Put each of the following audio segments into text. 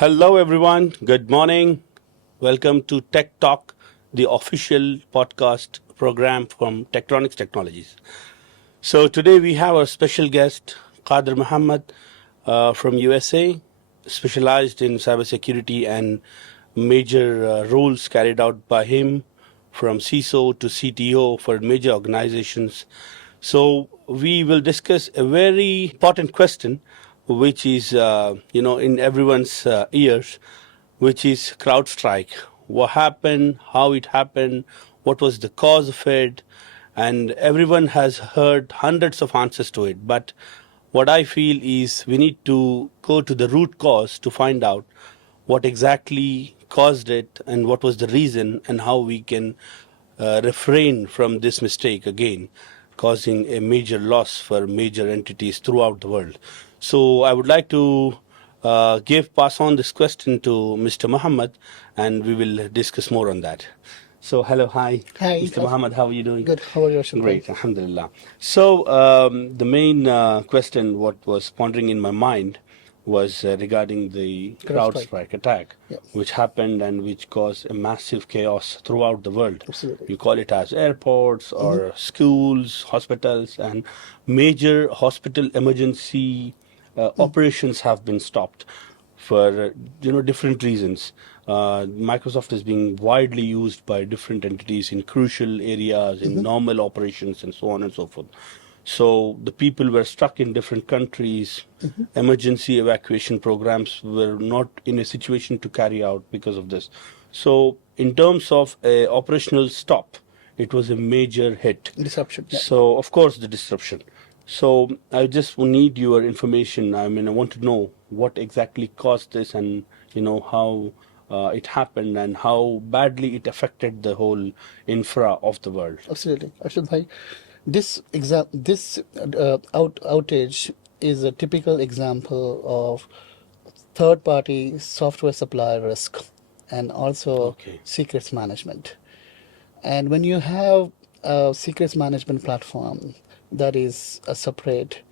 Hello, everyone. Good morning. Welcome to Tektalk, the official podcast program from Tektronics Technologies. So today we have our special guest, Qadir Muhammad from USA, specialized in cybersecurity and major roles carried out by him from CISO to CTO for major organizations. So we will discuss a very important question, which is, in everyone's ears, which is CrowdStrike. What happened, how it happened, what was the cause of it, and everyone has heard hundreds of answers to it. But what I feel is we need to go to the root cause to find out what exactly caused it and what was the reason and how we can refrain from this mistake again, causing a major loss for major entities throughout the world. So I would like to pass on this question to Mr. Muhammad, and we will discuss more on that. So, hello, hi. Hi. Mr. Muhammad, how are you doing? Good. How are you, Ashok? Great, alhamdulillah. So, the main question, what was pondering in my mind, was regarding the CrowdStrike attack, Yeah. which happened and which caused a massive chaos throughout the world. Absolutely. You call it as airports or schools, hospitals, and major hospital emergency operations have been stopped for different reasons. Microsoft is being widely used by different entities in crucial areas, in normal operations, and so on and so forth. So the people were stuck in different countries. Emergency evacuation programs were not in a situation to carry out because of this. So in terms of a operational stop, it was a major hit. Disruption. Yeah. So of course the disruption. So I just need your information. I mean, I want to know what exactly caused this, and how it happened, and how badly it affected the whole infra of the world. Absolutely. Ashok bhai, this outage is a typical example of third-party software supplier risk and also Okay. secrets management. And when you have a secrets management platform that is separate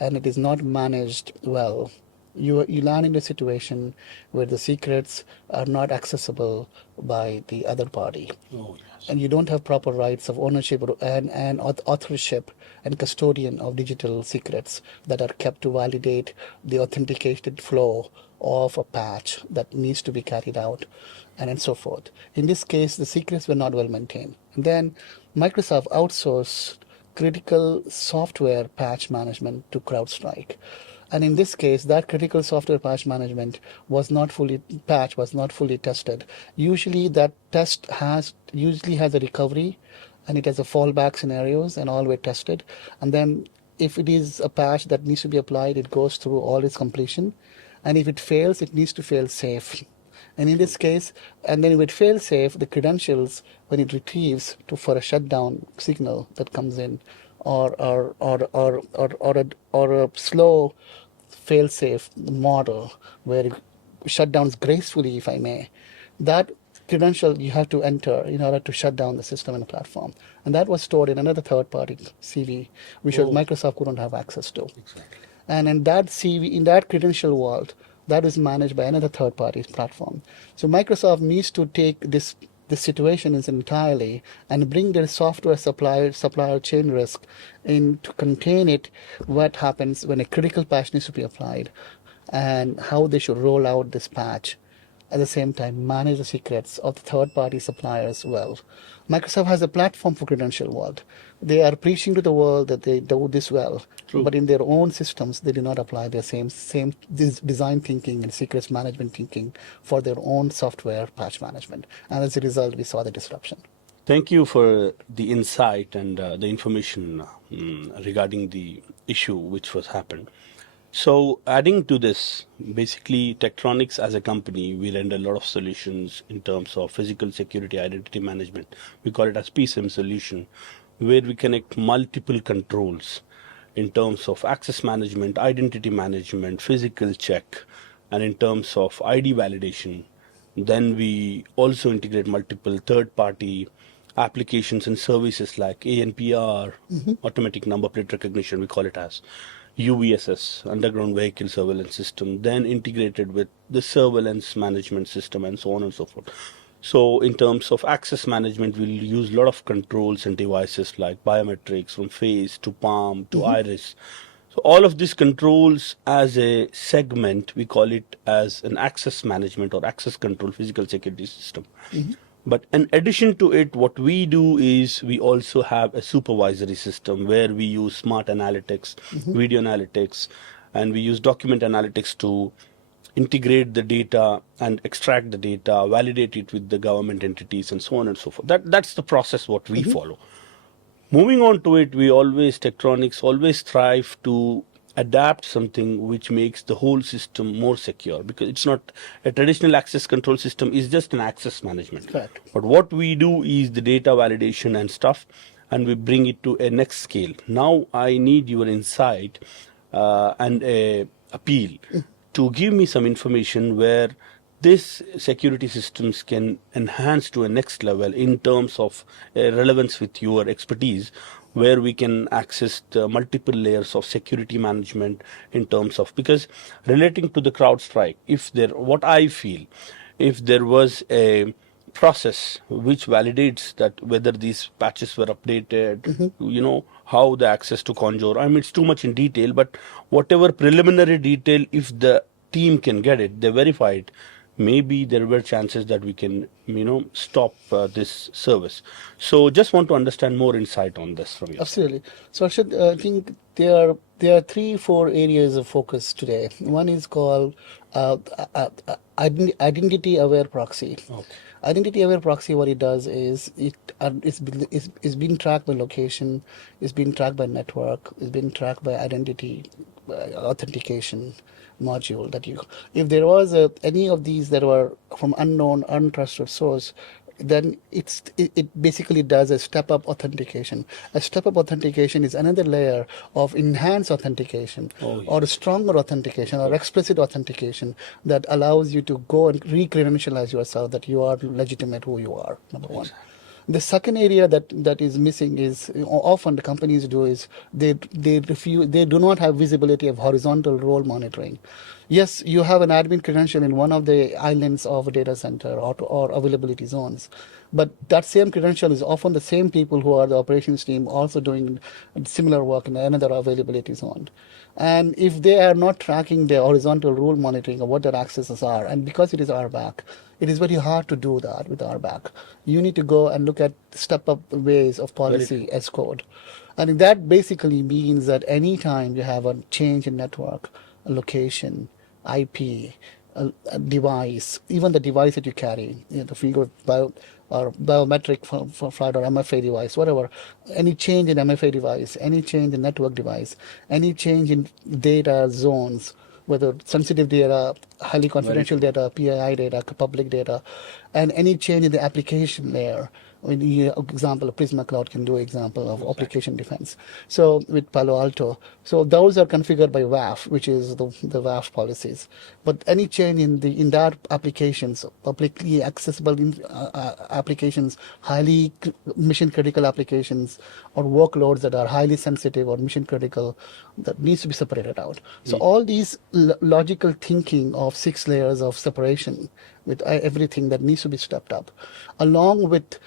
and it is not managed well, you land in a situation where the secrets are not accessible by the other party. Oh, yes. And you don't have proper rights of ownership and authorship and custodian of digital secrets that are kept to validate the authenticated flow of a patch that needs to be carried out, and so forth. In this case, the secrets were not well maintained. And then Microsoft outsourced critical software patch management to CrowdStrike. And in this case, that critical software patch management was not fully tested. Usually that test usually has a recovery and it has a fallback scenarios and all were tested. And then if it is a patch that needs to be applied, it goes through all its completion. And if it fails, it needs to fail safe. And in this case, and then if it fails safe, the credentials, when it retrieves for a shutdown signal that comes in, or a slow fail-safe model where it shutdowns gracefully, if I may, that credential you have to enter in order to shut down the system and the platform. And that was stored in another third-party CV, which Microsoft couldn't have access to. Exactly. And in that CV, in that credential vault, that is managed by another third-party platform. So Microsoft needs to take this situation is entirely and bring their software supplier chain risk in to contain it, what happens when a critical patch needs to be applied, and how they should roll out this patch. At the same time, manage the secrets of the third-party suppliers well. Microsoft has a platform for credential vault. They are preaching to the world that they do this well. True. But in their own systems, they do not apply their same design thinking and secrets management thinking for their own software patch management. And as a result, we saw the disruption. Thank you for the insight and the information regarding the issue which was happened. So, adding to this, basically, Tektronix as a company, we render a lot of solutions in terms of physical security identity management. We call it as PSIM solution, where we connect multiple controls in terms of access management, identity management, physical check, and in terms of ID validation. Then we also integrate multiple third-party applications and services like ANPR, automatic number plate recognition, we call it as. UVSS, underground vehicle surveillance system, then integrated with the surveillance management system, and so on and so forth. So in terms of access management, we'll use a lot of controls and devices like biometrics from face to palm to iris. So all of these controls as a segment, we call it as an access management or access control physical security system. But in addition to it, what we do is we also have a supervisory system where we use smart analytics, video analytics, and we use document analytics to integrate the data and extract the data, validate it with the government entities, and so on and so forth. That's the process what we follow. Moving on to it, we always, Tektronix always strive to adapt something which makes the whole system more secure, because it's not a traditional access control system, is just an access management. Correct. But what we do is the data validation and stuff, and we bring it to a next scale. Now I need your insight and a appeal to give me some information where this security systems can enhance to a next level in terms of relevance with your expertise, where we can access the multiple layers of security management in terms of, because relating to the CrowdStrike, if there, what I feel, if there was a process which validates that whether these patches were updated, how the access to Conjure. I mean, it's too much in detail, but whatever preliminary detail, if the team can get it, they verify it, maybe there were chances that we can, stop this service. So just want to understand more insight on this from you. Absolutely. So Arshad, I think there are 3-4 areas of focus today. One is called identity-aware proxy. Okay. Identity-aware proxy, what it does is it's being tracked by location, it's being tracked by network, it's being tracked by identity authentication module. That you, if there was any of these that were from unknown, untrusted source, then it basically does a step-up authentication. A step-up authentication is another layer of enhanced authentication, or stronger authentication, or explicit authentication that allows you to go and re-credentialize yourself that you are legitimate who you are, number one. The second area that is missing is often the companies do is they do not have visibility of horizontal role monitoring. Yes, you have an admin credential in one of the islands of a data center or availability zones, but that same credential is often the same people who are the operations team also doing similar work in another availability zone. And if they are not tracking their horizontal rule monitoring of what their accesses are, and because it is RBAC, it is very hard to do that with RBAC. You need to go and look at step-up ways of policy as code. And that basically means that anytime you have a change in network, a location, IP, a device, even the device that you carry, the finger or biometric fraud or MFA device, whatever, any change in MFA device, any change in network device, any change in data zones, whether sensitive data, highly confidential data, PII data, public data, and any change in the application layer. Example, Prisma Cloud can do example of application defense. So with Palo Alto, so those are configured by WAF, which is the WAF policies. But any change in that applications, publicly accessible applications, highly mission critical applications, or workloads that are highly sensitive or mission critical, that needs to be separated out. So all these logical thinking of 6 layers of separation with everything that needs to be stepped up, along with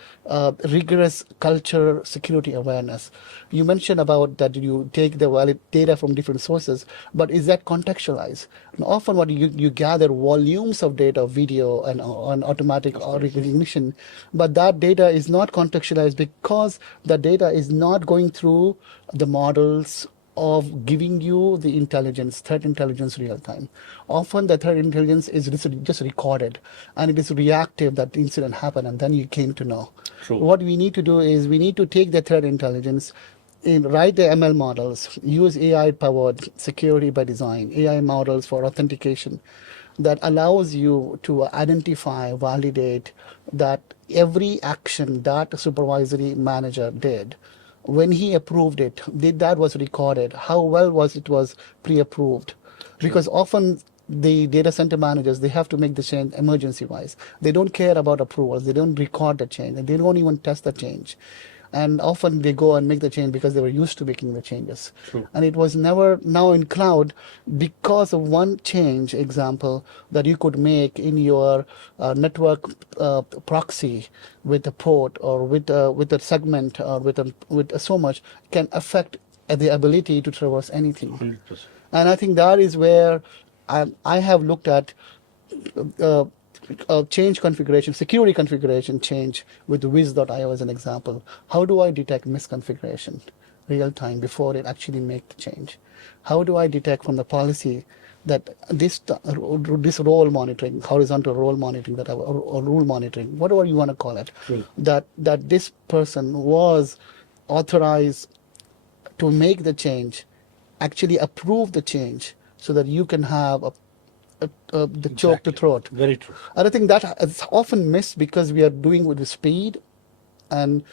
rigorous culture security awareness. You mentioned about that you take the valid data from different sources, but is that contextualized? And often what you gather volumes of data, video and on automatic recognition, but that data is not contextualized because the data is not going through the models of giving you the intelligence, threat intelligence real time. Often the threat intelligence is just recorded and it is reactive that the incident happened and then you came to know. True. What we need to do is we need to take the threat intelligence, write the ML models, use AI powered security by design, AI models for authentication that allows you to identify, validate that every action that a supervisory manager did, when he approved it, that was recorded, how well was pre-approved. Because often the data center managers, they have to make the change emergency wise. They don't care about approvals. They don't record the change and they don't even test the change. and often they go and make the change because they were used to making the changes. True. And it was never, now in cloud, because of one change example that you could make in your network proxy with a port or with a segment or with so much can affect the ability to traverse anything. 100%. And I think that is where I have looked at uh, change configuration, security configuration change with Wiz.io as an example. How do I detect misconfiguration real time before it actually make the change? How do I detect from the policy that this role monitoring, horizontal role monitoring, or rule monitoring, whatever you want to call it, True. that this person was authorized to make the change, actually approve the change, so that you can have the choke to Exactly. throat. Very true. And I think that is often missed because we are doing with the speed and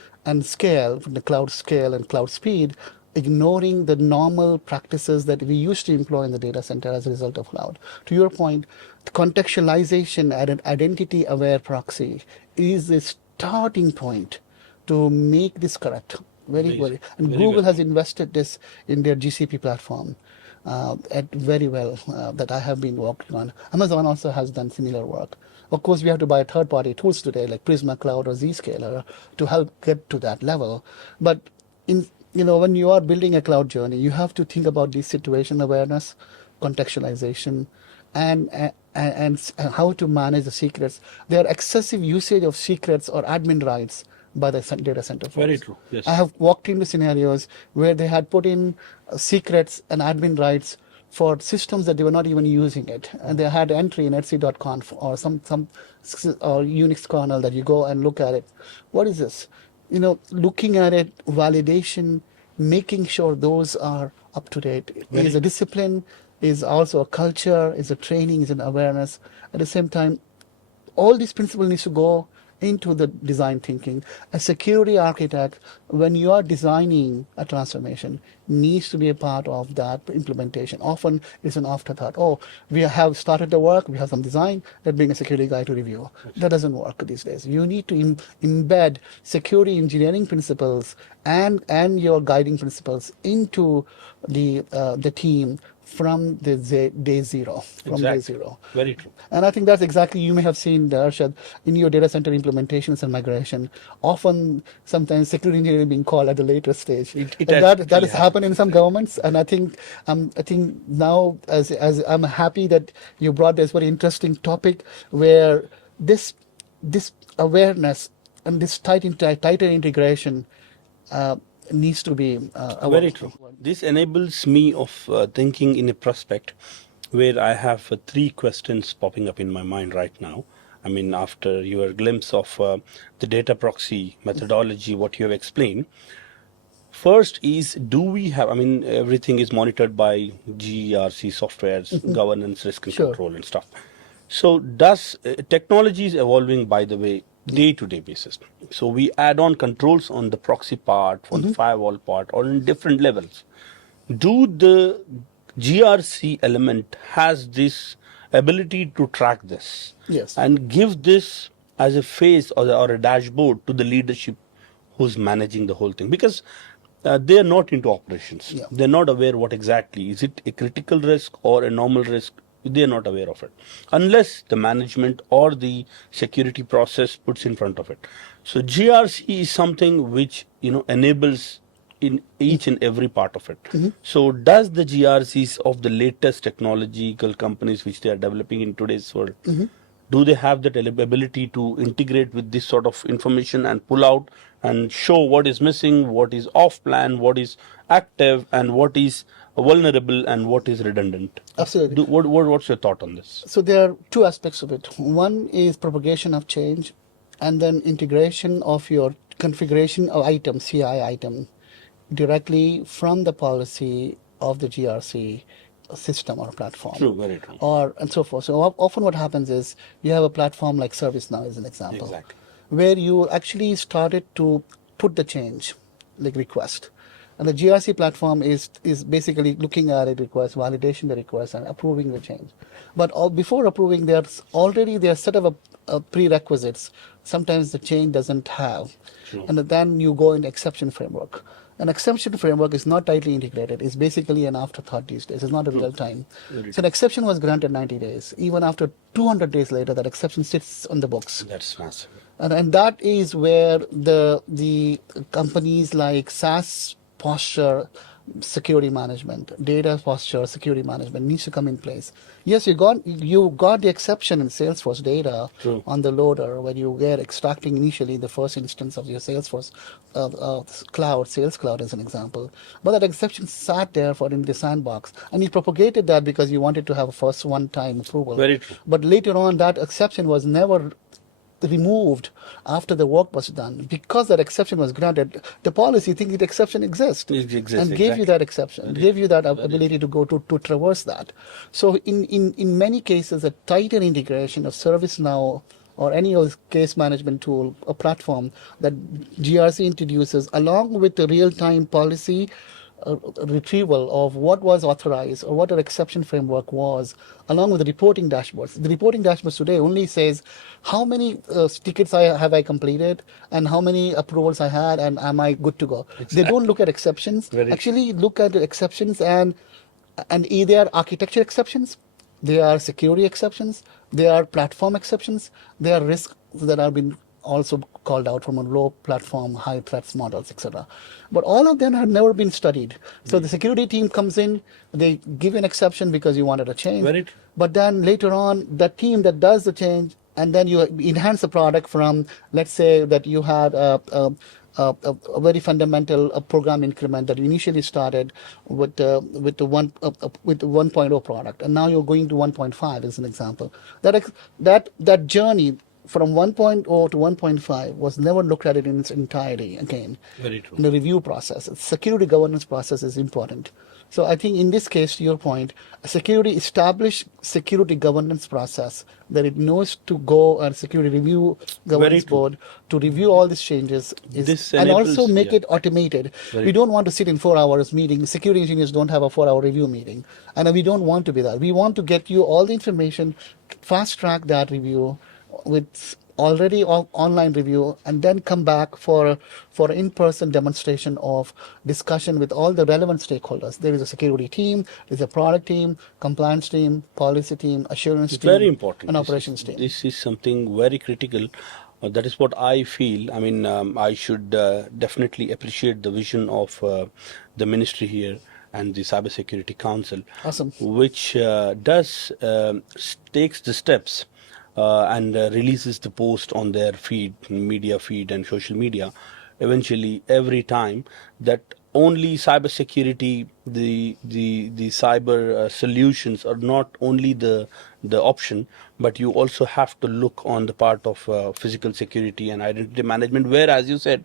scale, from the cloud scale and cloud speed, ignoring the normal practices that we used to employ in the data center as a result of cloud. To your point, the contextualization and an identity aware proxy is the starting point to make this correct. Very, and Very Google well. has invested this in their GCP platform at very well that I have been working on. Amazon also has done similar work. Of course, we have to buy third-party tools today, like Prisma Cloud or Zscaler, to help get to that level. But when you are building a cloud journey, you have to think about this situation awareness, contextualization, and how to manage the secrets. There are excessive usage of secrets or admin rights by the data center folks. Very true. Yes. I have walked into scenarios where they had put in secrets and admin rights for systems that they were not even using it, and they had entry in etc.conf or some or Unix kernel that you go and look at it. What is this? Looking at it, validation, making sure those are up to date. Is a discipline, is also a culture, is a training, is an awareness. At the same time, all these principles needs to go into the design thinking. A security architect, when you are designing a transformation, needs to be a part of that implementation. Often it's an afterthought. Oh, we have started the work, we have some design, let's bring a security guy to review. That doesn't work these days. You need to embed security engineering principles and your guiding principles into the team from the day zero. Very true. And I think that's exactly, you may have seen, Arshad, in your data center implementations and migration, often sometimes security engineering being called at a later stage. That has happened in some governments, and I think now as I'm happy that you brought this very interesting topic where this awareness and this tighter integration needs to be Very true. This enables me of thinking in a prospect where I have three questions popping up in my mind right now. I mean, after your glimpse of the data proxy methodology, what you have explained. First is, do we have, I mean, everything is monitored by GRC softwares, governance, risk and control and stuff. So does technology is evolving, by the way, day-to-day basis. So we add on controls on the proxy part, on the firewall part, or in different levels. Do the GRC element has this ability to track this? Yes. And give this as a face or a dashboard to the leadership who's managing the whole thing? Because they are not into operations. Yeah. They're not aware what exactly, is it a critical risk or a normal risk? They're not aware of it unless the management or the security process puts in front of it. So GRC is something which enables in each and every part of it. So does the GRCs of the latest technological companies which they are developing in today's world, do they have that ability to integrate with this sort of information and pull out and show what is missing, what is off plan, what is active, and what is vulnerable and what is redundant? Absolutely. What's your thought on this? So there are two aspects of it. One is propagation of change, and then integration of your configuration of item, CI item, directly from the policy of the GRC system or platform. True, very true. And so forth. So often what happens is you have a platform like ServiceNow as an example, Exactly. where you actually started to put the change, like request. And the GRC platform is basically looking at it request, validation the request, and approving the change. But before approving, there are set of prerequisites. Sometimes the change doesn't have, True. and then you go in exception framework. An exception framework is not tightly integrated. It's basically an afterthought these days. It's not a real time. Very So an exception was granted 90 days. Even after 200 days later, that exception sits on the books. That's massive. And that is where the companies like SaaS posture security management, data posture security management needs to come in place. Yes, you got the exception in Salesforce data True. on the loader when you were extracting initially the first instance of your Salesforce cloud, Sales Cloud as an example. But that exception sat there for in the sandbox, and you propagated that because you wanted to have a first one-time approval. Very true. But later on, that exception was never removed after the work was done because that exception was granted. The policy thinking the exception exists It exists, and gave you exactly. that exception, gave you that ability to go to traverse that. So in many cases, a tighter integration of ServiceNow or any other case management tool or platform that GRC introduces, along with the real-time policy retrieval of what was authorized or what our exception framework was, along with the reporting dashboards. The reporting dashboards today only says how many tickets have I completed and how many approvals I had and am I good to go. They don't look at exceptions. Very Actually, look at the exceptions and either architecture exceptions, they are security exceptions, they are platform exceptions, they are risks that have been also called out from a low platform, high threats models, etc. But all of them have never been studied. So the security team comes in, they give an exception because you wanted a change. Very true. But then later on, the team that does the change, and then you enhance the product from, let's say that you had a very fundamental program increment that you initially started with the 1.0 product, and now you're going to 1.5 as an example. That journey from 1.0 to 1.5 was never looked at it in its entirety again. Very true. In the review process, the security governance process is important. So I think in this case, to your point, a established security governance process that it knows to go and security review governance true. board to review all these changes This and also enables- make yeah. it automated. Very We don't want to sit in 4 hours meeting. Security engineers don't have a 4-hour review meeting, and we don't want to be that. We want to get you all the information, fast track that review with already online review, and then come back for in-person demonstration of discussion with all the relevant stakeholders. There is a security team, there's a product team, compliance team, policy team, assurance It's team, very important. and This operations is, team. This is something very critical. That is what I feel. I mean, I should definitely appreciate the vision of the ministry here and the Cybersecurity Council, Awesome. which takes the steps and releases the post on their feed, media feed, and social media. Eventually, every time that only cybersecurity, the cyber solutions are not only the option, but you also have to look on the part of physical security and identity management, where, as you said,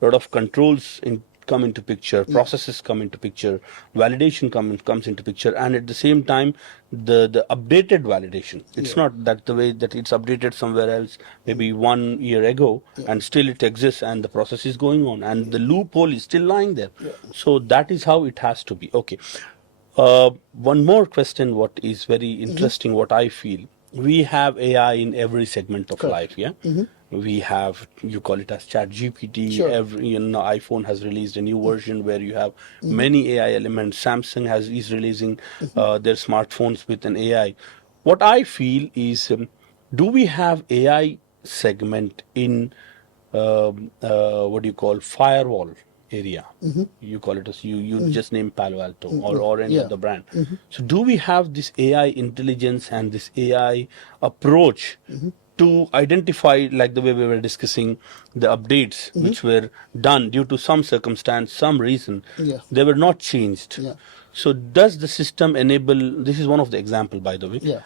a lot of controls come into picture, processes come into picture, validation comes into picture, and at the same time, the updated validation. It's not that the way that it's updated somewhere else, maybe 1 year ago, and still it exists, and the process is going on, and the loophole is still lying there. So that is how it has to be. Okay. One more question, what is very interesting, what I feel. We have AI in every segment of life, yeah? We have, you call it as Chat GPT. Sure. Every iPhone has released a new version where you have many AI elements. Samsung is releasing their smartphones with an AI. What I feel is, do we have AI segment in what do you call firewall area? You call it as you just name Palo Alto or any Yeah. other brand. So do we have this AI intelligence and this AI approach to identify, like the way we were discussing, the updates which were done due to some circumstance, some reason, Yeah. they were not changed? Yeah. So does the system enable, this is one of the example, by the way, Yeah.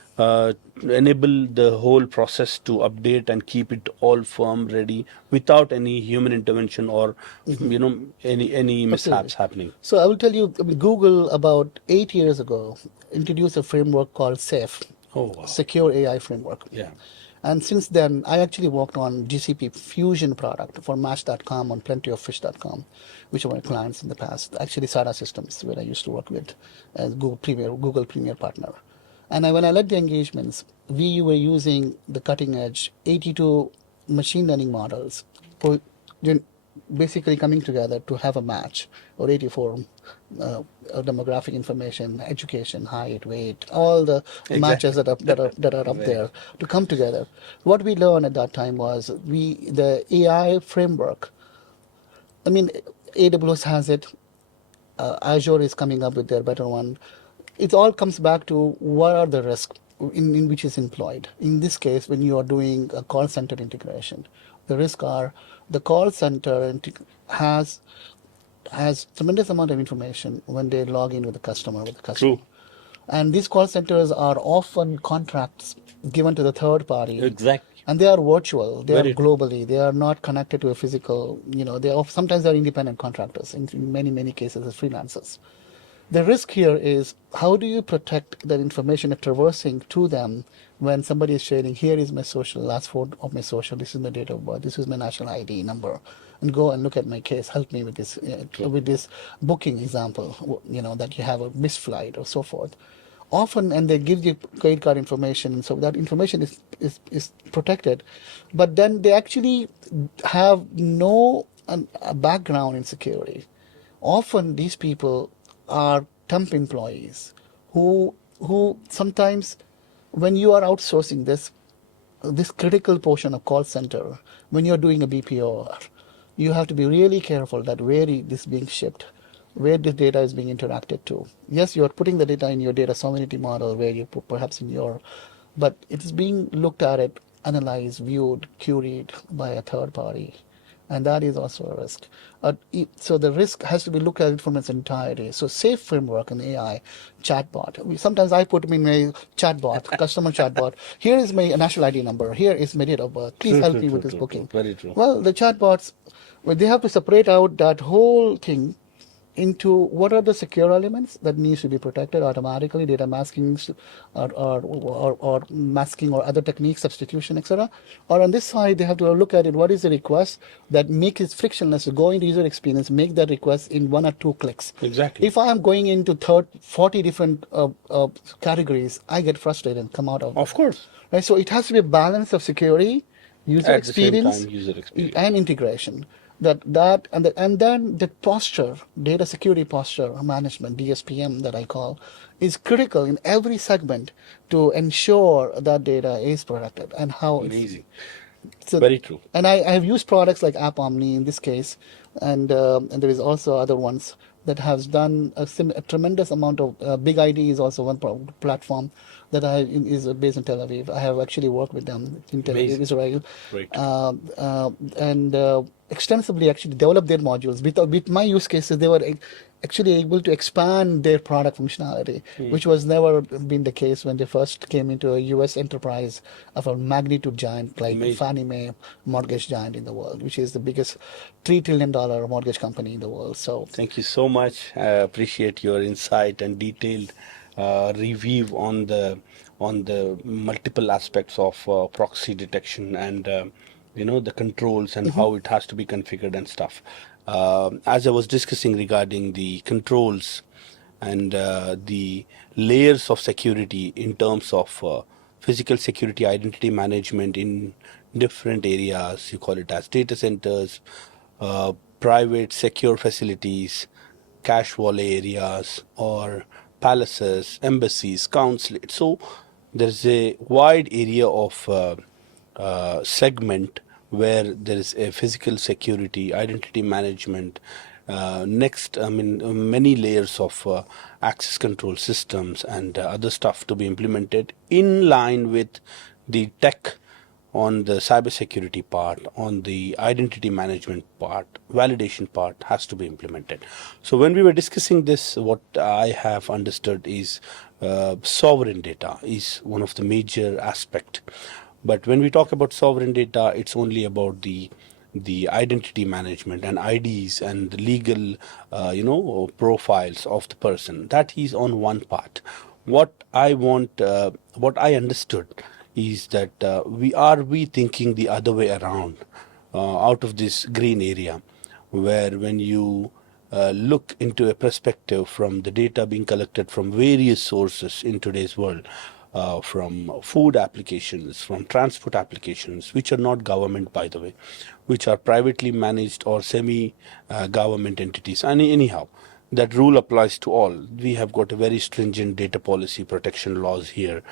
enable the whole process to update and keep it all firm, ready, without any human intervention or any mishaps happening? So I will tell you, Google about 8 years ago introduced a framework called SAFE, Oh, wow. Secure AI Framework. Yeah. And since then, I actually worked on GCP Fusion product for Match.com on plentyoffish.com, which were my clients in the past. Actually, SATA Systems, where I used to work with as Google Premier partner. And when I led the engagements, we were using the cutting edge 82 machine learning models, basically coming together to have a match, or 84 demographic information, education, height, weight, all the matches that are up there to come together. What we learned at that time was the AI framework. I mean, AWS has it. Azure is coming up with their better one. It all comes back to what are the risks in which is employed. In this case, when you are doing a call center integration, the risk are the call center has tremendous amount of information when they log in with the customer. True. And these call centers are often contracts given to the third party. Exactly. And they are virtual. They Very are true. globally. They are not connected to a physical. Sometimes they're independent contractors. In many cases, as freelancers. The risk here is how do you protect that information that traversing to them when somebody is sharing, here is my social, last four of my social, this is my date of birth, this is my national ID number, and go and look at my case, help me with this booking example, that you have a missed flight or so forth. Often, and they give you credit card information, so that information is protected, but then they actually have no a background in security. Often these people are temp employees who sometimes, when you are outsourcing this critical portion of call center, when you're doing a BPO, you have to be really careful that where this is being shipped, where this data is being interacted to. Yes, you're putting the data in your data sovereignty model where you put perhaps in your, but it is being looked at it, analyzed, viewed, queried by a third party. And that is also a risk. So the risk has to be looked at it from its entirety. So safe framework in AI, chatbot. Sometimes I put in my chatbot, customer chatbot. Here is my national ID number. Here is my date of birth. Please help me with this booking. Very true. Well, the chatbots, they have to separate out that whole thing into what are the secure elements that needs to be protected automatically, data masking or masking or other techniques, substitution, etc. Or on this side, they have to look at it, what is the request that makes it frictionless to go into user experience, make that request in 1 or 2 clicks. Exactly. If I am going into 40 different categories, I get frustrated and come out of Of course. Right? So it has to be a balance of security, user At the same experience, time, user experience. and integration. And then the posture, data security posture management, DSPM that I call, is critical in every segment to ensure that data is protected and how Amazing. so, Very true. And I have used products like App Omni in this case, and there is also other ones that has done a tremendous amount of. Big ID is also one platform that is based in Tel Aviv. I have actually worked with them in Tel Aviv, Amazing. Israel, Great. and extensively actually developed their modules. With my use cases, they were actually able to expand their product functionality, which was never been the case when they first came into a U.S. enterprise of a magnitude giant like Amazing. Fannie Mae mortgage giant in the world, which is the biggest $3 trillion mortgage company in the world. So Thank you so much. I appreciate your insight and detailed review on the multiple aspects of proxy detection and the controls and how it has to be configured and stuff. As I was discussing regarding the controls and the layers of security in terms of physical security, identity management in different areas. You call it as data centers, private secure facilities, cash wall areas, or palaces, embassies, consulates. So there's a wide area of segment where there is a physical security, identity management. Next, I mean, many layers of access control systems and other stuff to be implemented in line with the tech on the cybersecurity part, on the identity management part, validation part has to be implemented. So when we were discussing this, what I have understood is sovereign data is one of the major aspect. But when we talk about sovereign data, it's only about the identity management and IDs and the legal, profiles of the person. That is on one part. What I understood is that we thinking the other way around, out of this green area, where when you look into a perspective from the data being collected from various sources in today's world, from food applications, from transport applications, which are not government, by the way, which are privately managed or semi government entities. And anyhow, that rule applies to all. We have got a very stringent data policy protection laws here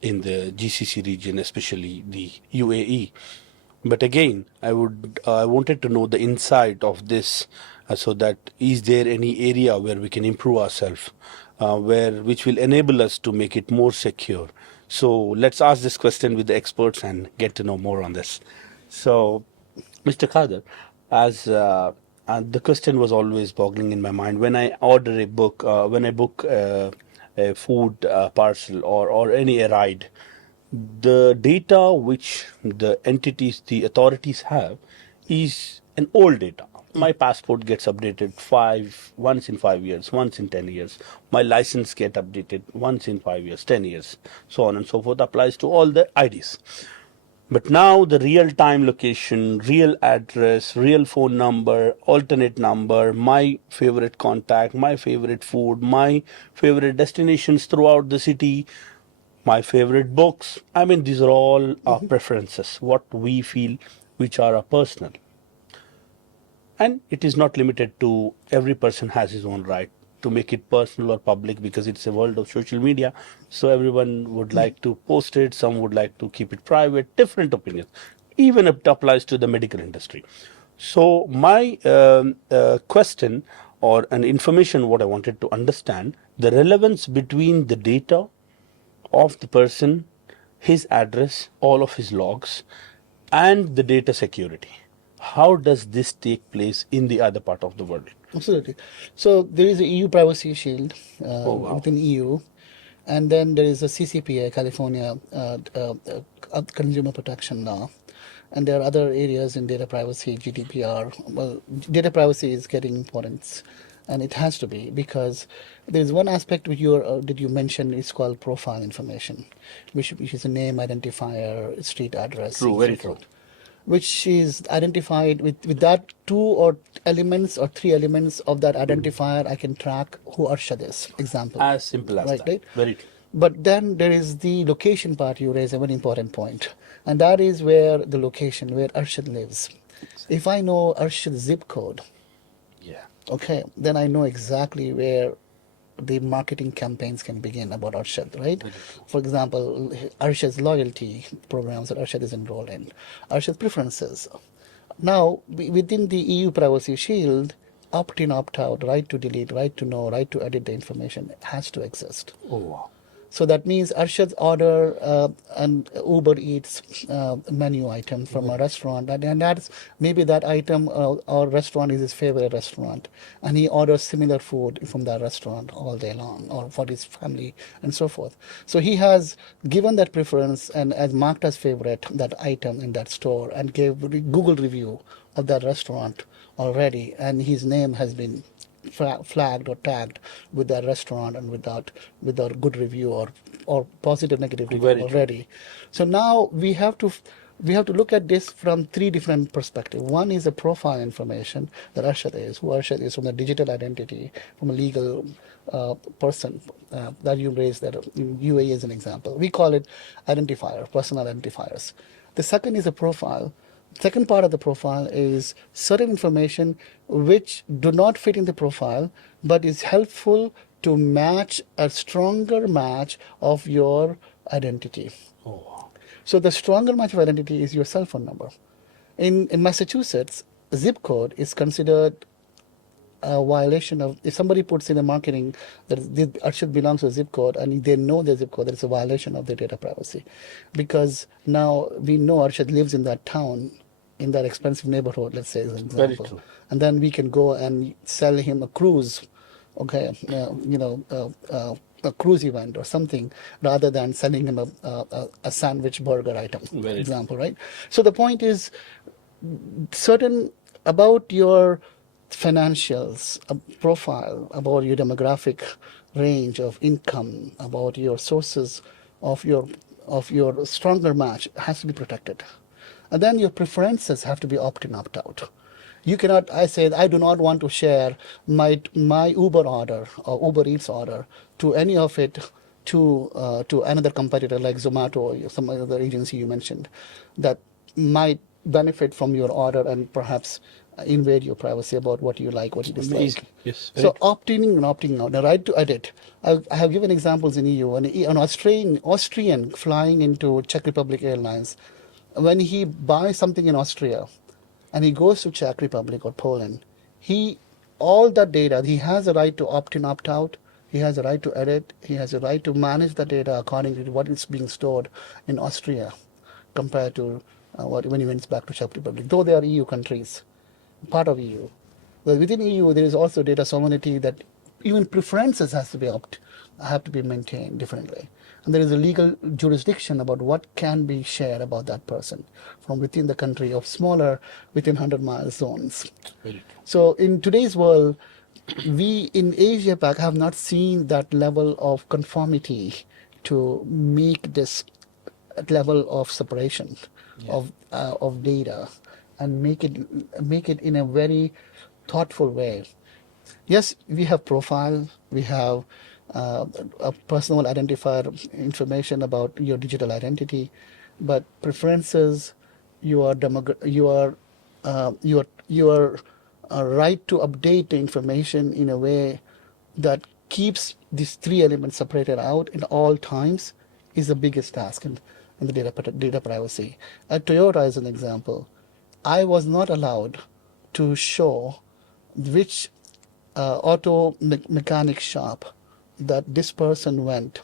in the GCC region, especially the UAE. But again, I wanted to know the insight of this, so that is there any area where we can improve ourselves, where which will enable us to make it more secure. So let's ask this question with the experts and get to know more on this. So, Mr. Khader, as the question was always boggling in my mind when I order a book, when I book a food parcel or any ride, the data which the entities, the authorities have, is an old data. My passport gets updated once in 5 years, once in 10 years. My license get updated once in 5 years, 10 years, so on and so forth applies to all the IDs. But now the real time location, real address, real phone number, alternate number, my favorite contact, my favorite food, my favorite destinations throughout the city, my favorite books. I mean, these are all our preferences, what we feel, which are our personal. And it is not limited to every person has his own right to make it personal or public, because it's a world of social media. So everyone would like to post it, some would like to keep it private, different opinions. Even it applies to the medical industry. So my question or an information, what I wanted to understand, the relevance between the data of the person, his address, all of his logs, and the data security. How does this take place in the other part of the world? Absolutely. So there is a EU privacy shield Oh, wow. within EU, and then there is a CCPA, California Consumer Protection Law, and there are other areas in data privacy, GDPR. Well, data privacy is getting importance, and it has to be, because there is one aspect which did you mention is called profile information, which is a name, identifier, street address, True, and very so true. forth, which is identified with that two or elements or three elements of that identifier. I can track who Arshad is, example. As simple as that. Right? Very true. But then there is the location part. You raise a very important point, and that is where the location, where Arshad lives. If I know Arshad's zip code, Yeah. okay, then I know exactly where the marketing campaigns can begin about Arshad, right? For example, Arshad's loyalty programs that Arshad is enrolled in, Arshad's preferences. Now, within the EU Privacy Shield, opt in, opt out, right to delete, right to know, right to edit the information has to exist. Oh, wow. So that means Arshad's order an Uber Eats menu item from a restaurant, and that's maybe that item or restaurant is his favorite restaurant, and he orders similar food from that restaurant all day long, or for his family and so forth. So he has given that preference and as marked as favorite that item in that store, and gave Google review of that restaurant already, and his name has been flagged or tagged with that restaurant and without good review or positive negative review Very true. already. So now we have to look at this from three different perspectives. One is the profile information that Arshad is, who Arshad is from the digital identity, from a legal person that you raised, that UAE is an example. We call it identifier, personal identifiers. The second is a profile. Second part of the profile is certain information which do not fit in the profile, but is helpful to match a stronger match of your identity. Oh, wow. So the stronger match of identity is your cell phone number. In Massachusetts, zip code is considered a violation of, if somebody puts in the marketing that Arshad belongs to a zip code and they know the zip code, that it's a violation of their data privacy, because now we know Arshad lives in that town, in that expensive neighborhood, let's say, as an Very example. true. And then we can go and sell him a cruise, okay, a cruise event or something, rather than selling him a sandwich burger item, Very example, right? So the point is, certain about your financials, a profile, about your demographic range of income, about your sources of your your stronger match has to be protected. And then your preferences have to be opt-in, opt-out. You cannot, I said, I do not want to share my Uber order or Uber Eats order to any of it to another competitor like Zomato or some other agency you mentioned that might benefit from your order and perhaps invade your privacy about what you like, what you dislike. Amazing. Yes. So opting in and opting out. The right to edit. I have given examples in EU. An Austrian flying into Czech Republic Airlines, when he buys something in Austria, and he goes to Czech Republic or Poland, he all that data he has a right to opt in, opt out. He has a right to edit. He has a right to manage the data according to what is being stored in Austria, compared to when he went back to Czech Republic. Though they are EU countries, part of EU. Well, within EU, there is also data sovereignty that even preferences have to be maintained differently. And there is a legal jurisdiction about what can be shared about that person from within the country of smaller, within 100-mile zones. Very true. So in today's world, we in Asia Pac have not seen that level of conformity to make this level of separation of data and make it in a very thoughtful way. Yes, we have profile, we have a personal identifier information about your digital identity, but preferences, your right to update the information in a way that keeps these three elements separated out in all times is the biggest task in the data privacy. At Toyota, as an example, I was not allowed to show which auto mechanic shop that this person went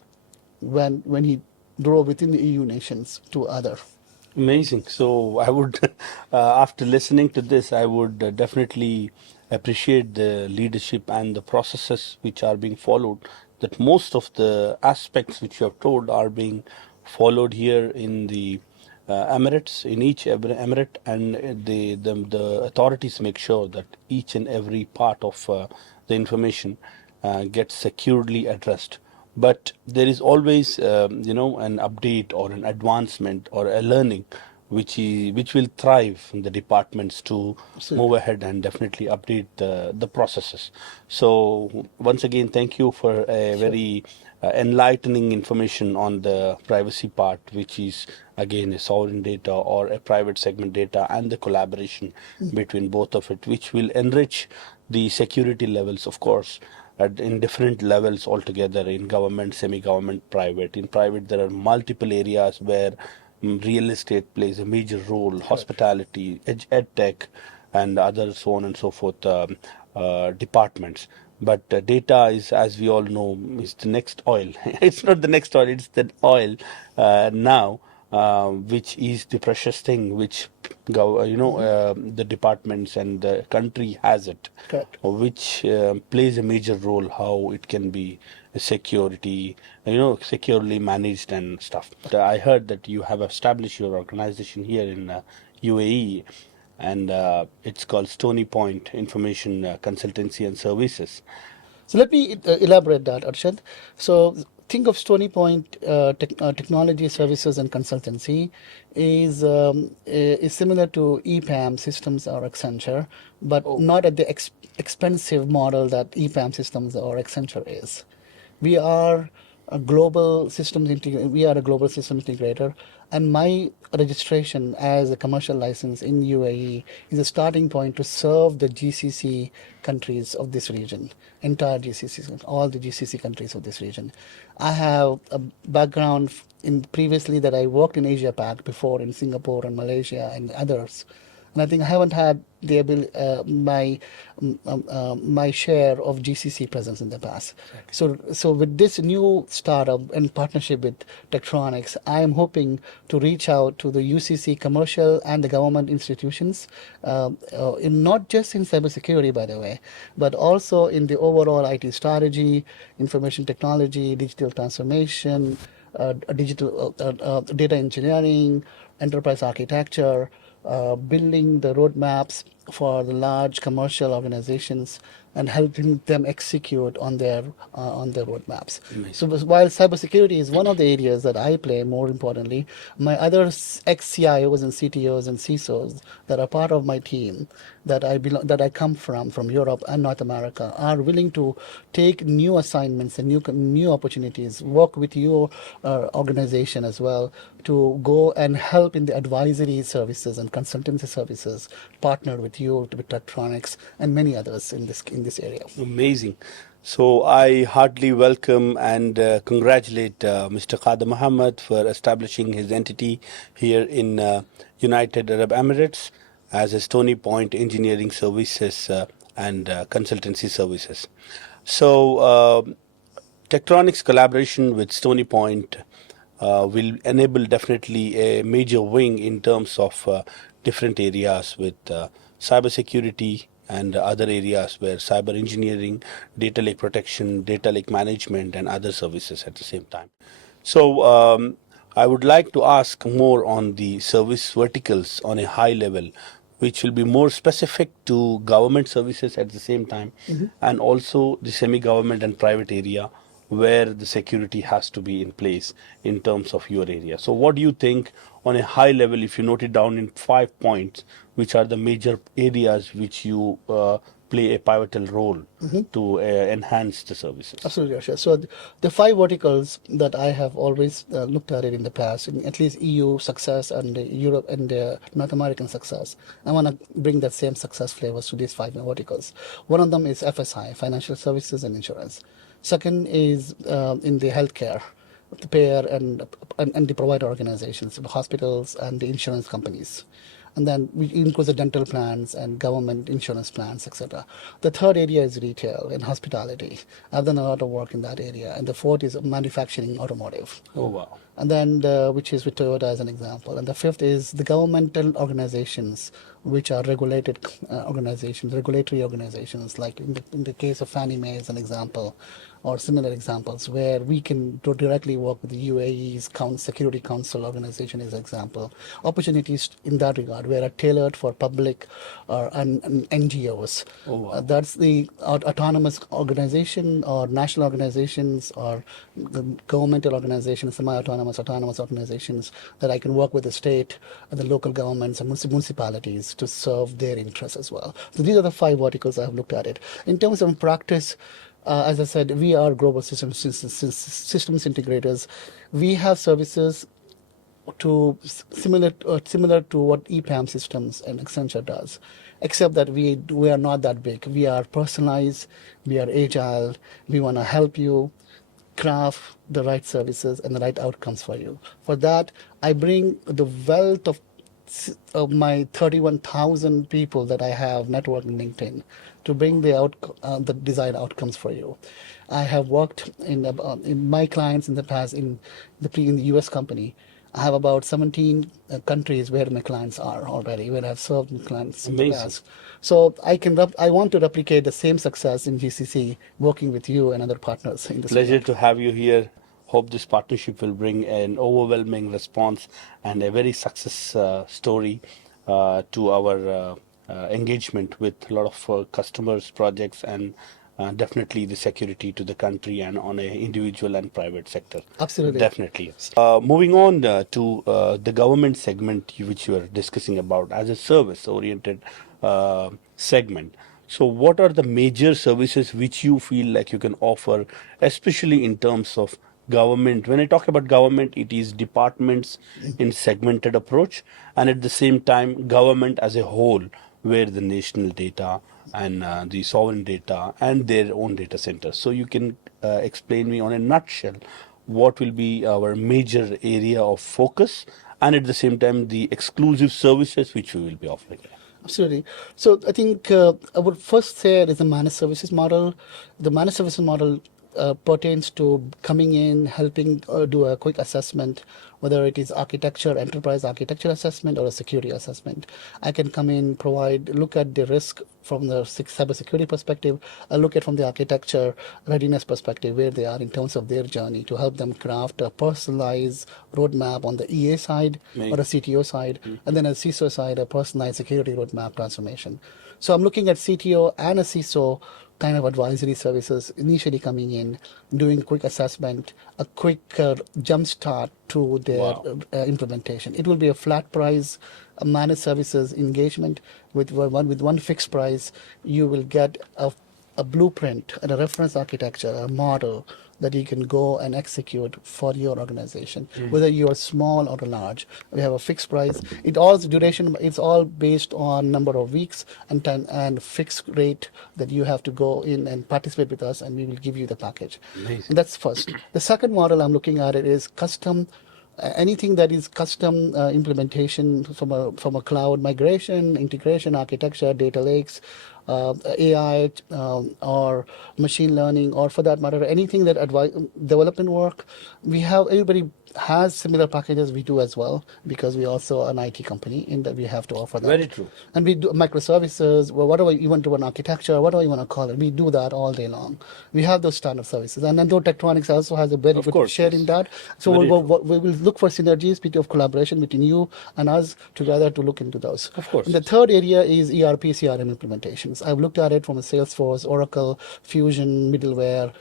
when he drove within the EU nations to other. Amazing. So I would, after listening to this, I would definitely appreciate the leadership and the processes which are being followed. That most of the aspects which you have told are being followed here in the Emirates, in each emirate, and the authorities make sure that each and every part of the information gets securely addressed. But there is always, an update or an advancement or a learning which will thrive in the departments to move ahead and definitely update the processes. So once again, thank you for a very enlightening information on the privacy part, which is again a sovereign data or a private segment data and the collaboration between both of it, which will enrich the security levels, of course, in different levels altogether, in government, semi-government, private. In private, there are multiple areas where real estate plays a major role, hospitality, ed tech, and other so on and so forth departments. But data is, as we all know, is the next oil. It's not the next oil; it's the oil now, which is the precious thing which the departments and the country has it, Correct. which plays a major role how it can be security, securely managed and stuff. I heard that you have established your organization here in UAE, and it's called Stony Point Information Consultancy and Services. So let me elaborate that, Arshad. So think of Stony Point Technology Services and Consultancy is similar to EPAM systems or Accenture, but not at the expensive model that EPAM systems or Accenture is. We are a global systems integrator, and my registration as a commercial license in UAE is a starting point to serve the GCC countries of this region, entire GCC, all the GCC countries of this region. I have a background in previously that I worked in Asia Pac before in Singapore and Malaysia and others. And I think I haven't had the my share of GCC presence in the past. So with this new startup and partnership with Tektronics, I am hoping to reach out to the UCC commercial and the government institutions, not just in cybersecurity, by the way, but also in the overall IT strategy, information technology, digital transformation, digital data engineering, enterprise architecture, building the roadmaps for the large commercial organizations and helping them execute on their roadmaps. So while cybersecurity is one of the areas that I play, more importantly, my other ex-CIOs and CTOs and CISOs that are part of my team that I come from Europe and North America are willing to take new assignments and new opportunities, work with your organization as well to go and help in the advisory services and consultancy services, partner with you, with Tektronix and many others in this area. Amazing. So I heartily welcome and congratulate Mr. Khader Mohammed for establishing his entity here in United Arab Emirates as a Stony Point Engineering Services and Consultancy Services. So Tektronix collaboration with Stony Point will enable definitely a major wing in terms of different areas with cybersecurity and other areas where cyber engineering, data lake protection, data lake management, and other services at the same time. So I would like to ask more on the service verticals on a high level, which will be more specific to government services at the same time, and also the semi-government and private area where the security has to be in place in terms of your area. So what do you think on a high level, if you note it down in 5 points, which are the major areas which you play a pivotal role to enhance the services? Absolutely, Asha. So the five verticals that I have always looked at it in the past, in at least EU success and Europe and North American success, I want to bring that same success flavors to these five verticals. One of them is FSI, financial services and insurance. Second is in the healthcare, the payer and the provider organizations, the hospitals and the insurance companies. And then we include the dental plans and government insurance plans, etc. The third area is retail and hospitality. I've done a lot of work in that area. And the fourth is manufacturing, automotive. Oh, wow. And then which is with Toyota as an example. And the fifth is the governmental organizations, which are regulated organizations, regulatory organizations, like in the case of Fannie Mae as an example, or similar examples where we can directly work with the UAE's Security Council organization as an example. Opportunities in that regard where are tailored for public and NGOs. Oh, wow. That's the autonomous organization or national organizations or the governmental organizations, semi-autonomous, autonomous organizations that I can work with the state and the local governments and municipalities to serve their interests as well. So these are the five verticals I have looked at it. In terms of practice, as I said, we are global systems integrators. We have services similar to what EPAM systems and Accenture does, except that we are not that big. We are personalized, we are agile, we want to help you craft the right services and the right outcomes for you. For that, I bring the wealth of my 31,000 people that I have networked in LinkedIn to bring the desired outcomes for you. I have worked in my clients in the past in the U.S. company. I have about 17 countries where my clients are already, where I've served my clients in the past. So I want to replicate the same success in GCC, working with you and other partners in this. Pleasure to have you here. Hope this partnership will bring an overwhelming response and a very success story to our engagement with a lot of customers, projects, and definitely the security to the country and on a individual and private sector. Absolutely. Definitely, yes. Moving on to the government segment, which you were discussing about as a service-oriented segment. So what are the major services which you feel like you can offer, especially in terms of government? When I talk about government, it is departments in segmented approach, and at the same time, government as a whole, where the national data and the sovereign data and their own data centers. So you can explain me on a nutshell what will be our major area of focus, and at the same time, the exclusive services which we will be offering. Absolutely. So I think I would first say it is a managed services model. The managed services model pertains to coming in, helping do a quick assessment, whether it is architecture, enterprise architecture assessment, or a security assessment. I can come in, look at the risk from the cybersecurity perspective, look at from the architecture readiness perspective, where they are in terms of their journey, to help them craft a personalized roadmap on the EA side or a CTO side, and then a CISO side, a personalized security roadmap transformation. So I'm looking at CTO and a CISO kind of advisory services initially coming in, doing quick assessment, a quick jump start to their implementation. It will be a flat price, a managed services engagement with one fixed price. You will get a blueprint and a reference architecture, a model that you can go and execute for your organization, whether you are small or large. We have a fixed price. It all duration. It's all based on number of weeks and time and fixed rate that you have to go in and participate with us, and we will give you the package. Amazing. And that's first. The second model I'm looking at it is custom. Anything that is custom implementation from a cloud migration, integration, architecture, data lakes, AI, or machine learning, or for that matter, anything that development work. Everybody has similar packages. We do as well, because we also an IT company in that we have to offer that. Very true. And we do microservices, well, whatever you want to an architecture, whatever you want to call it, we do that all day long. We have those standard services. And then though Tektronix also has a very good share in that. So we will look for synergies of collaboration between you and us together to look into those. Of course. And the third area is ERP, CRM implementations. I've looked at it from a Salesforce, Oracle, Fusion, middleware,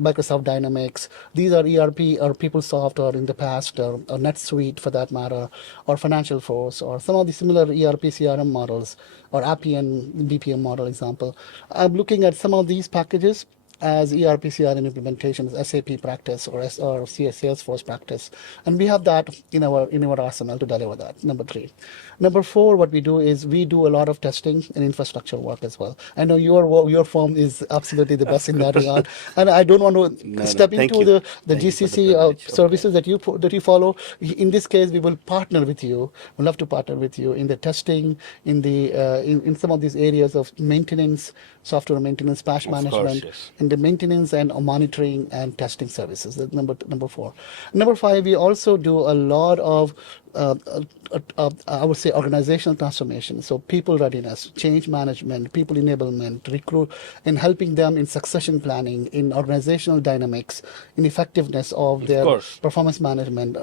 Microsoft Dynamics. These are ERP or PeopleSoft, or in the past, or NetSuite for that matter, or Financial Force, or some of the similar ERP CRM models, or Appian BPM model example. I'm looking at some of these packages as ERP CRM implementations, SAP practice, or Salesforce practice, and we have that in our arsenal to deliver that. Number 3. Number 4, what we do is we do a lot of testing and infrastructure work as well. I know your firm is absolutely the best in that regard, and I don't want to step into the GCC services that you follow. In this case, we will partner with you. We'd love to partner with you in the testing, in some of these areas of maintenance, software maintenance, patch management, and the maintenance and monitoring and testing services. That's number 4. Number 5, we also do a lot of I would say organizational transformation. So people readiness, change management, people enablement, recruit, and helping them in succession planning, in organizational dynamics, in effectiveness of their performance management.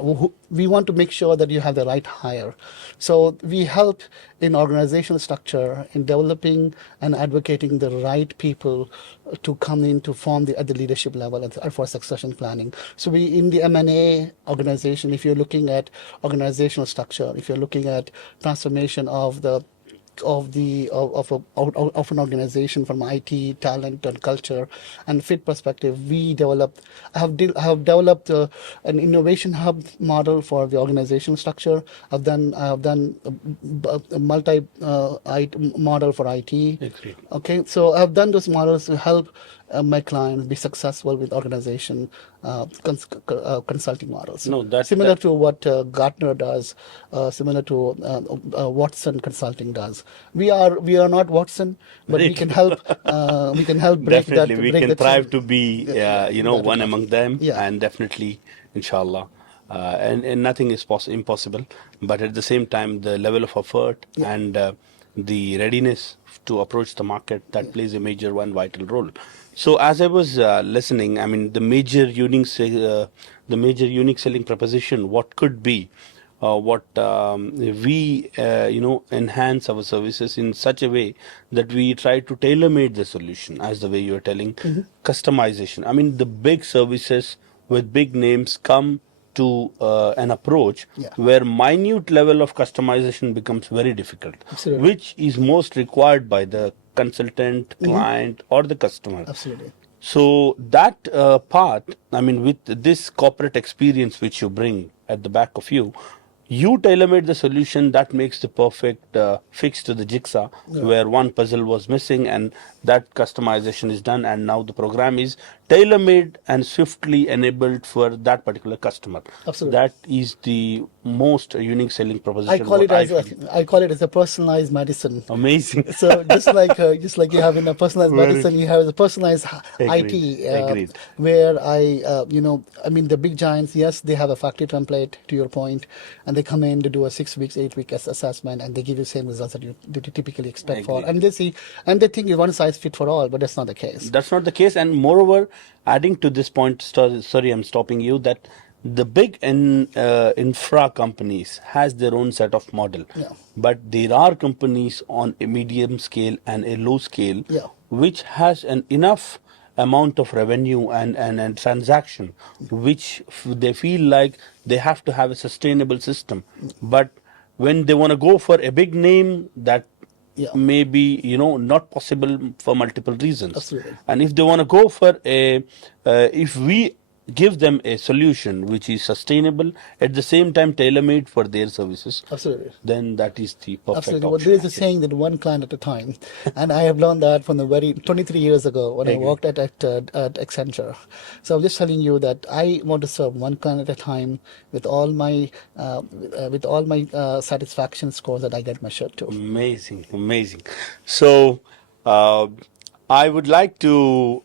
We want to make sure that you have the right hire. So we help in organizational structure, in developing and advocating the right people to come in to form at the leadership level and for succession planning. So we in the M&A organization, if you're looking at organizational structure, if you're looking at transformation of an organization from IT, talent, and culture and fit perspective, I have developed an innovation hub model for the organizational structure. I've done a multi model for IT. Okay, so I've done those models to help my clients be successful with organization consulting models. No, that's similar to what Gartner does, similar to Watson Consulting does. We are not Watson, but we can help. We can help break definitely that. we break can the thrive chain. to be one among them, and definitely, inshallah. And nothing is impossible, but at the same time, the level of effort and the readiness to approach the market, that plays a major vital role. So as I was listening, I mean, the major unique selling proposition, what could be we enhance our services in such a way that we try to tailor-made the solution, as the way you are telling, customization. I mean, the big services with big names come to an approach where minute level of customization becomes very difficult, which is most required by the consultant, client, or the customer. Absolutely. So that part, I mean, with this corporate experience which you bring at the back of you, you tailor-made the solution that makes the perfect fix to the jigsaw, where one puzzle was missing, and that customization is done, and now the program is tailor-made and swiftly enabled for that particular customer. Absolutely. That is the most unique selling I proposition. call What it I as feel. I call it as a personalized medicine. Amazing. So just like you have in a personalized Very medicine, you have a personalized agreed. IT, Agreed. where I mean, the big giants, yes, they have a factory template to your point, and they come in to do a 6 weeks, 8 week assessment, and they give you the same results that you typically expect for, Agreed. and they see, and they think it's one size fit for all, but that's not the case. That's not the case. And moreover, adding to this point, sorry, I'm stopping you, that the big infra companies has their own set of model. Yeah. But there are companies on a medium scale and a low scale Yeah. which has an enough amount of revenue and transaction which they feel like they have to have a sustainable system. But when they want to go for a big name, that Yeah. may be not possible for multiple reasons. Absolutely. And if they want to go for a if we give them a solution which is sustainable, at the same time tailor made for their services, Absolutely. then that is the perfect Absolutely. Well, there option is a actually. saying that one client at a time, and I have learned that from the very 23 years ago when I Agree. worked at Accenture. So I'm just telling you that I want to serve one client at a time with all my satisfaction scores that I get measured to. Amazing, amazing. So, uh, I would like to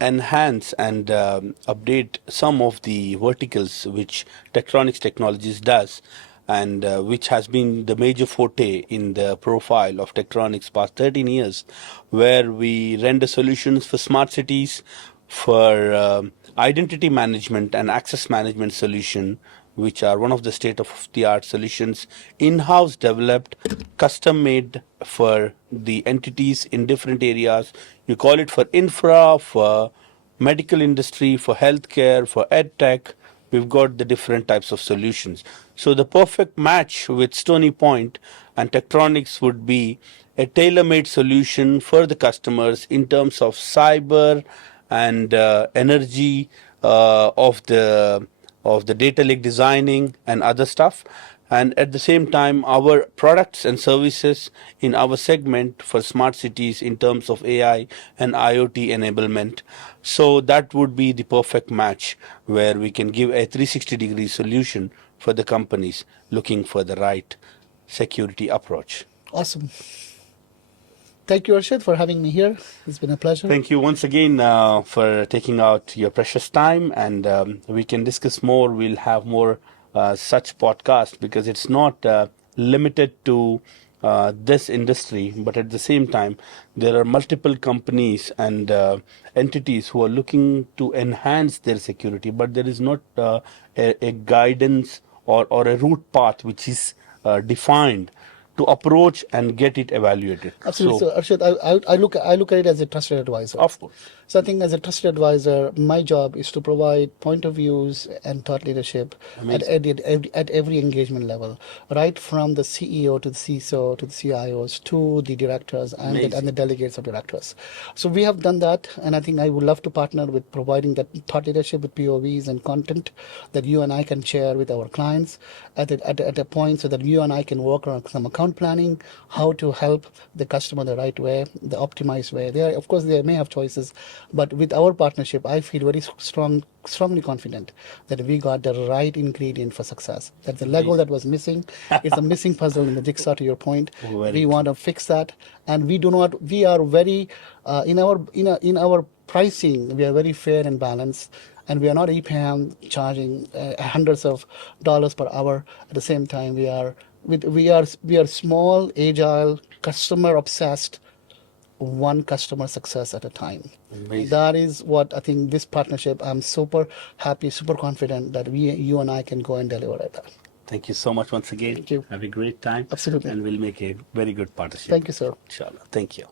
enhance and update some of the verticals which Tektronix Technologies does, and which has been the major forte in the profile of Tektronix past 13 years, where we render solutions for smart cities, for identity management and access management solution, which are one of the state of the art solutions, in-house developed, custom made for the entities in different areas. You call it for infra, for medical industry, for healthcare, for ed tech. We've got the different types of solutions. So the perfect match with Stony Point and Tektronix would be a tailor-made solution for the customers in terms of cyber and energy of the data lake designing and other stuff. And at the same time, our products and services in our segment for smart cities in terms of AI and IoT enablement. So that would be the perfect match where we can give a 360-degree solution for the companies looking for the right security approach. Awesome. Thank you, Arshad, for having me here. It's been a pleasure. Thank you once again for taking out your precious time, and we can discuss more. We'll have more such podcasts because it's not limited to this industry, but at the same time, there are multiple companies and entities who are looking to enhance their security, but there is not a guidance or a route path which is defined to approach and get it evaluated. Absolutely. So, Arshad, I look at it as a trusted advisor. Of course. So I think as a trusted advisor, my job is to provide point of views and thought leadership at every engagement level, right from the CEO to the CISO to the CIOs to the directors and the delegates of directors. So we have done that, and I think I would love to partner with providing that thought leadership with POVs and content that you and I can share with our clients at a point so that you and I can work on some account planning, how to help the customer the right way, the optimized way. Of course, they may have choices, but with our partnership, I feel very strongly confident that we got the right ingredient for success. That the Lego that was missing is a missing puzzle in the jigsaw. To your point, we want to fix that, and we do not. We are very in our pricing. We are very fair and balanced. And we are not EPAM charging hundreds of dollars per hour. At the same time, we are small, agile, customer obsessed, one customer success at a time. Amazing. That is what I think this partnership. I'm super happy, super confident that you and I can go and deliver at that. Thank you so much once again. Thank you. Have a great time. Absolutely. And we'll make a very good partnership. Thank you, sir. Inshallah. Thank you.